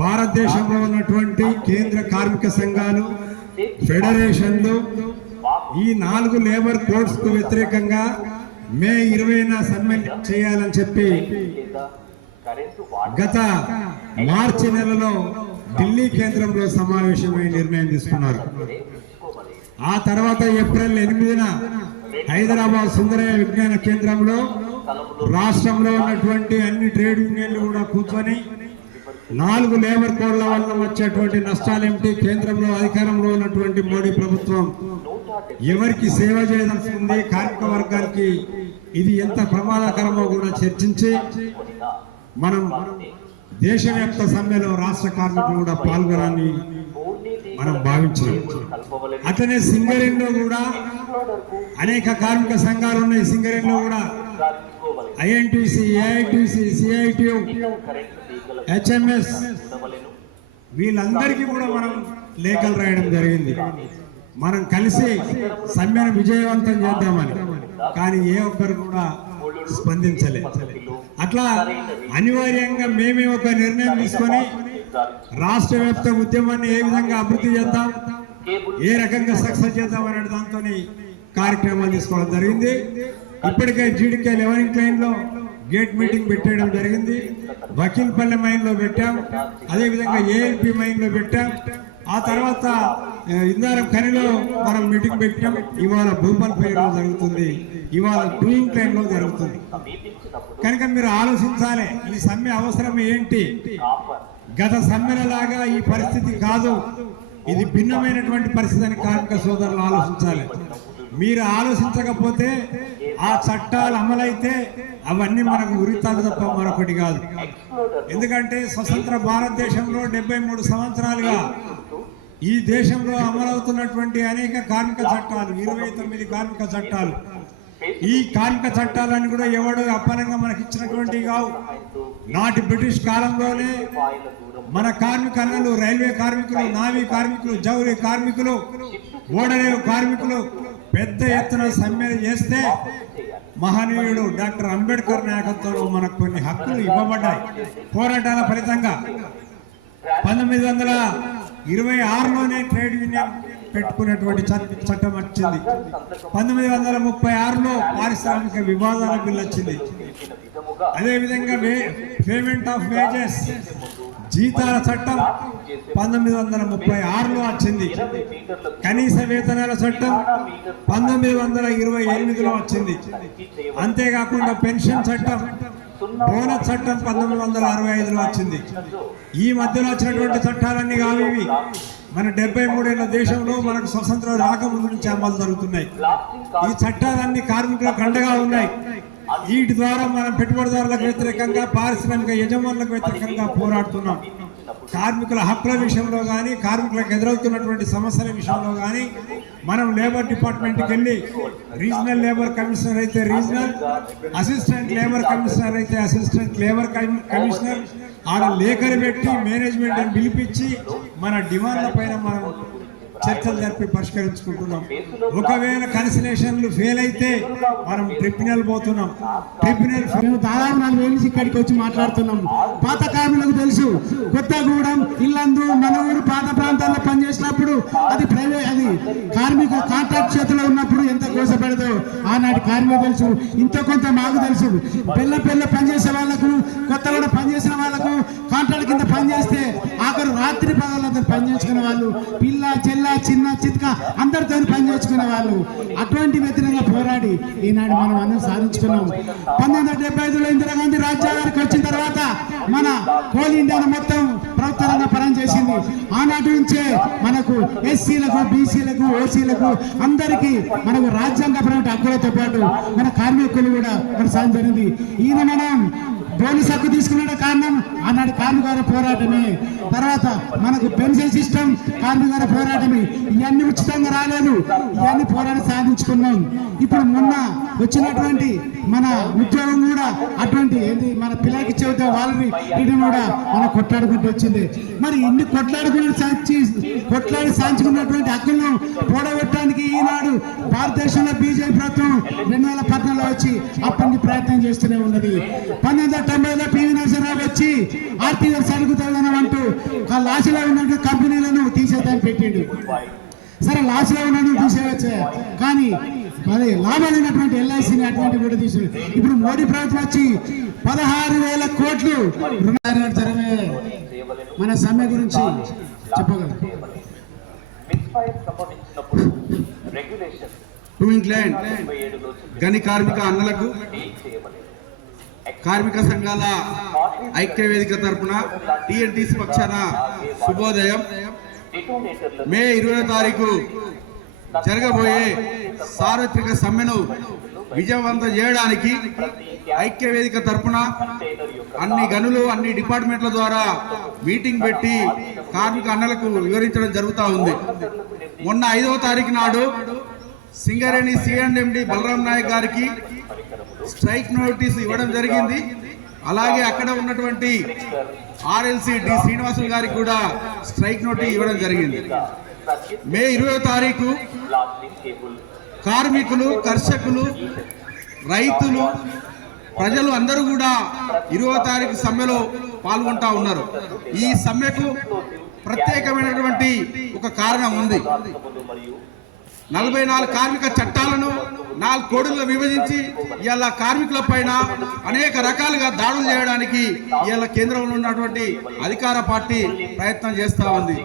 భారతదేశంలో ఉన్నటువంటి కేంద్ర కార్మిక సంఘాలు, ఫెడరేషన్లు ఈ 4 లేబర్ కోడ్స్ కు వ్యతిరేకంగా మే 20న సమ్మె చేయాలని చెప్పి గత మార్చి నెలలో ఢిల్లీ కేంద్రంలో సమావేశమై నిర్ణయం తీసుకున్నారు. ఆ తర్వాత ఏప్రిల్ 8న హైదరాబాద్ సుందరయ్య విజ్ఞాన కేంద్రంలో రాష్ట్రంలో ఉన్నటువంటి అన్ని ట్రేడ్ యూనియన్లు కూడా కూర్చొని 4 లేబర్ కోడ్ల వల్ల వచ్చేటువంటి నష్టాలేమిటి, కేంద్రంలో అధికారంలో ఉన్నటువంటి మోడీ ప్రభుత్వం ఎవరికి సేవ చేయదలుచుకుంది, కార్మిక వర్గానికి ఇది ఎంత ప్రమాదకరమో కూడా చర్చించి మనం దేశవ్యాప్త సమ్మెలో రాష్ట్ర కార్మికులు కూడా పాల్గొనాలని మనం భావించాం. అట్లనే సింగరేణిలో కూడా అనేక కార్మిక సంఘాలు ఉన్నాయి. సింగరేణిలో కూడా ఐఎన్టీసీ, ఏఐటీసీ, సిఐటియు, హెచ్ఎంఎస్ వీళ్ళందరికీ కూడా మనం లేఖలు రాయడం జరిగింది. మనం కలిసి సమ్మెను విజయవంతం చేద్దామని. కానీ ఏ ఒక్కరు కూడా స్పందించలేదు. అట్లా అనివార్యంగా మేమే ఒక నిర్ణయం తీసుకొని రాష్ట్ర వ్యాప్త ఉద్యమాన్ని ఏ విధంగా అభివృద్ధి చేద్దాం, ఏ రకంగా సక్సెస్ చేద్దాం అనే దాంతో కార్యక్రమాలు తీసుకోవడం జరిగింది. ఇప్పటికే జీడికే 11 లైన్లో గేట్ మీటింగ్ పెట్టేయడం జరిగింది. వకీల్పల్లి మైన్లో పెట్టాం, అదేవిధంగా ఏఎల్పి మైన్లో పెట్టాం. ఆ తర్వాత ఇందారం ఖనిలో మనం మీటింగ్ పెట్టాం. ఇవాళ భూపాల్పల్లిలో జరుగుతుంది, ఇవాళ డూయింగ్ లైన్లో జరుగుతుంది. కనుక మీరు ఆలోచించాలి, ఈ సమ్మె అవసరం ఏంటి? గత సమ్మెలలాగా ఈ పరిస్థితి కాదు, ఇది భిన్నమైనటువంటి పరిస్థితి అని కార్మిక సోదరులు ఆలోచించాలి. మీరు ఆలోచించకపోతే ఆ చట్టాలు అమలైతే అవన్నీ మనకు ఉరితాలు తప్ప మరొకటి కాదు. ఎందుకంటే స్వతంత్ర భారతదేశంలో 73 సంవత్సరాలుగా ఈ దేశంలో అమలవుతున్నటువంటి అనేక కార్మిక చట్టాలు, 29 కార్మిక చట్టాలు, ఈ కార్మిక చట్టాలన్నీ కూడా ఎవడు అప్పనంగా మనకి ఇచ్చినటువంటివి కావు. నాటి బ్రిటిష్ కాలంలోనే మన కార్మిక అన్నలు, రైల్వే కార్మికులు, నావీ కార్మికులు, జౌరీ కార్మికులు, ఓడరేవు కార్మికులు పెద్ద ఎత్తున సమ్మె చేస్తే మహనీయుడు డాక్టర్ అంబేద్కర్ నాయకత్వంలో మనకు కొన్ని హక్కులు ఇవ్వబడ్డాయి. పోరాటాల ఫలితంగా 1926లోనే ట్రేడ్ యూనియన్ పెట్టుకున్నటువంటి చట్టం వచ్చింది. 1936లో పారిశ్రామిక వివాదాల బిల్లు వచ్చింది. అదేవిధంగా పేమెంట్ ఆఫ్ వేజెస్, జీతాల చట్టం 1936లో వచ్చింది. కనీస వేతనాల చట్టం 1928లో వచ్చింది. అంతేకాకుండా పెన్షన్ చట్టం, బోనస్ చట్టం 1965లో వచ్చింది. ఈ మధ్యలో వచ్చినటువంటి చట్టాలన్నీ కావు ఇవి. మన 73 ఏళ్ల దేశంలో మనకు స్వతంత్రం రాకముందు నుంచి అమలు జరుగుతున్నాయి. ఈ చట్టాలన్నీ కార్మికులకు అండగా ఉన్నాయి. వీటి ద్వారా మనం పెట్టుబడిదారులకు వ్యతిరేకంగా, పారిశ్రామిక యజమానులకు వ్యతిరేకంగా పోరాడుతున్నాం. కార్మికుల హక్కుల విషయంలో కానీ, కార్మికులకు ఎదురవుతున్నటువంటి సమస్యల విషయంలో కానీ మనం లేబర్ డిపార్ట్మెంట్కి వెళ్ళి రీజనల్ లేబర్ కమిషనర్ అయితే రీజనల్, అసిస్టెంట్ లేబర్ కమిషనర్ అయితే అసిస్టెంట్ లేబర్ కమిషనర్ ఆడ లేఖలు పెట్టి మేనేజ్మెంట్ని పిలిపించి మన డిమాండ్ల పైన మనం చర్చలు జరిపి పరిష్కరించుకుంటున్నాం. ఒకవేళ కన్సిలేషన్లు ఫెయిల్ అయితే మనం ట్రిబ్యునల్ పోతున్నాం. ట్రిబ్యునల్ దాదాపు 4 ఏళ్ళ నుంచి ఇక్కడికి వచ్చి మాట్లాడుతున్నాం. పాత కార్మికులకు తెలుసు, కొత్తగూడెం, ఇల్లందు, మన ఊరు పాత ప్రాంతాల్లో పనిచేసినప్పుడు అది ప్రైవేట్, అది కార్మిక కాంట్రాక్ట్ చేతిలో ఉన్నప్పుడు ఎంత కోసపడదో ఆనాటి కార్మికులు తెలుసు. ఇంత కొంత మాకు తెలుసు. పెళ్ళ పనిచేసే వాళ్ళకు, కొత్తగూడ పనిచేసిన వాళ్ళకు కాంట్రాక్ట్ కింద పనిచేస్తే ఆఖరు రాత్రి పగలంతా పనిచేసుకునే వాళ్ళు, పిల్ల చెల్ల చిన్న చిత్క అందరితో పనిచేసుకునే వాళ్ళు. అటువంటి వ్యతిరేకంగా పోరాడి ఈనాడు మనం అందరం సాధించుకున్నాం. 1975లో ఇందిరాగాంధీ రాజ్యాంగానికి వచ్చిన తర్వాత మన కోల్ ఇండియాను మొత్తం ప్రభుత్వ రంగ పనిచేసింది. ఆనాటి నుంచే మనకు ఎస్సీలకు, బీసీలకు, ఓసీలకు అందరికీ మనకు రాజ్యాంగపరమైన హక్కులతో పాటు మన కార్మికులు కూడా మన సాయం జరిగింది. ఈయన మనం బోనస్ హక్కు తీసుకున్న కారణం ఆనాటి కార్మికుల పోరాటమే. తర్వాత మనకు పెన్షన్ సిస్టమ్ కార్మికుల పోరాటమే. ఇవన్నీ ఉచితంగా రాలేదు, ఇవన్నీ పోరాటం సాధించుకున్నాం. ఇప్పుడు మొన్న వచ్చినటువంటి మన ఉద్యోగం కూడా అటువంటి ఏంటి, మన పిల్లలకి ఇచ్చే వాళ్ళని ఇది కూడా మనం కొట్లాడుకుంటూ వచ్చింది. మరి ఇన్ని కొట్లాడి సాధించుకున్నటువంటి హక్కులను పోడగొట్టడానికి ఈనాడు భారతదేశంలో బీజేపీ ప్రభుత్వం 2014లో వచ్చి అప్పటి ప్రయత్నం చేస్తూనే ఉన్నది. 1990లో పివి నరసింహరావు వచ్చి ఆర్టీఓ సరుకుతాడని అంటూ లాస్లో ఉన్న కంపెనీలను తీసేదాన్ని పెట్టిండు. సరే లాస్లో ఉన్నాను తీసేయచ్చే, కానీ అదే లాభాలైనటువంటి ఎల్ఐసిని అటువంటి కూడా తీసు. ఇప్పుడు మోడీ ప్రభుత్వం వచ్చి 16,000 కోట్లు జరిగే మన సమ్మె గురించి చెప్పగలరు. ఇంగ్లాండ్ గని కార్మిక అన్నలకు కార్మిక సంఘాల ఐక్య వేదిక తరపున టిఎన్టీసీ పక్షాన శుభోదయం. మే 20వ తారీఖు జరగబోయే సార్వత్రిక సమ్మెను విజయవంతం చేయడానికి ఐక్య వేదిక తరపున అన్ని గనులు అన్ని డిపార్ట్మెంట్ల ద్వారా మీటింగ్ పెట్టి కార్మిక అన్నలకు వివరించడం జరుగుతూ ఉంది. మొన్న 5వ తారీఖు నాడు సింగరేణి సిఎండి బలరాం నాయక్ గారికి స్ట్రైక్ నోటీస్ ఇవ్వడం జరిగింది. అలాగే అక్కడ ఉన్నటువంటి ఆర్ఎల్సి డి శ్రీనివాసులు గారికి కూడా స్ట్రైక్ నోటీస్ ఇవ్వడం జరిగింది. మే 20వ తారీఖు కార్మికులు, కర్షకులు, రైతులు, ప్రజలు అందరూ కూడా 20వ తారీఖు సమ్మెలో పాల్గొంటా ఉన్నారు. ఈ సమ్మెకు ప్రత్యేకమైనటువంటి ఒక కారణం ఉంది. 44 కార్మిక చట్టాలను 4 కోడుల్లో విభజించి ఇవాళ కార్మికుల పైన అనేక రకాలుగా దాడులు చేయడానికి ఇవాళ కేంద్రంలో ఉన్నటువంటి అధికార పార్టీ ప్రయత్నం చేస్తూ ఉంది.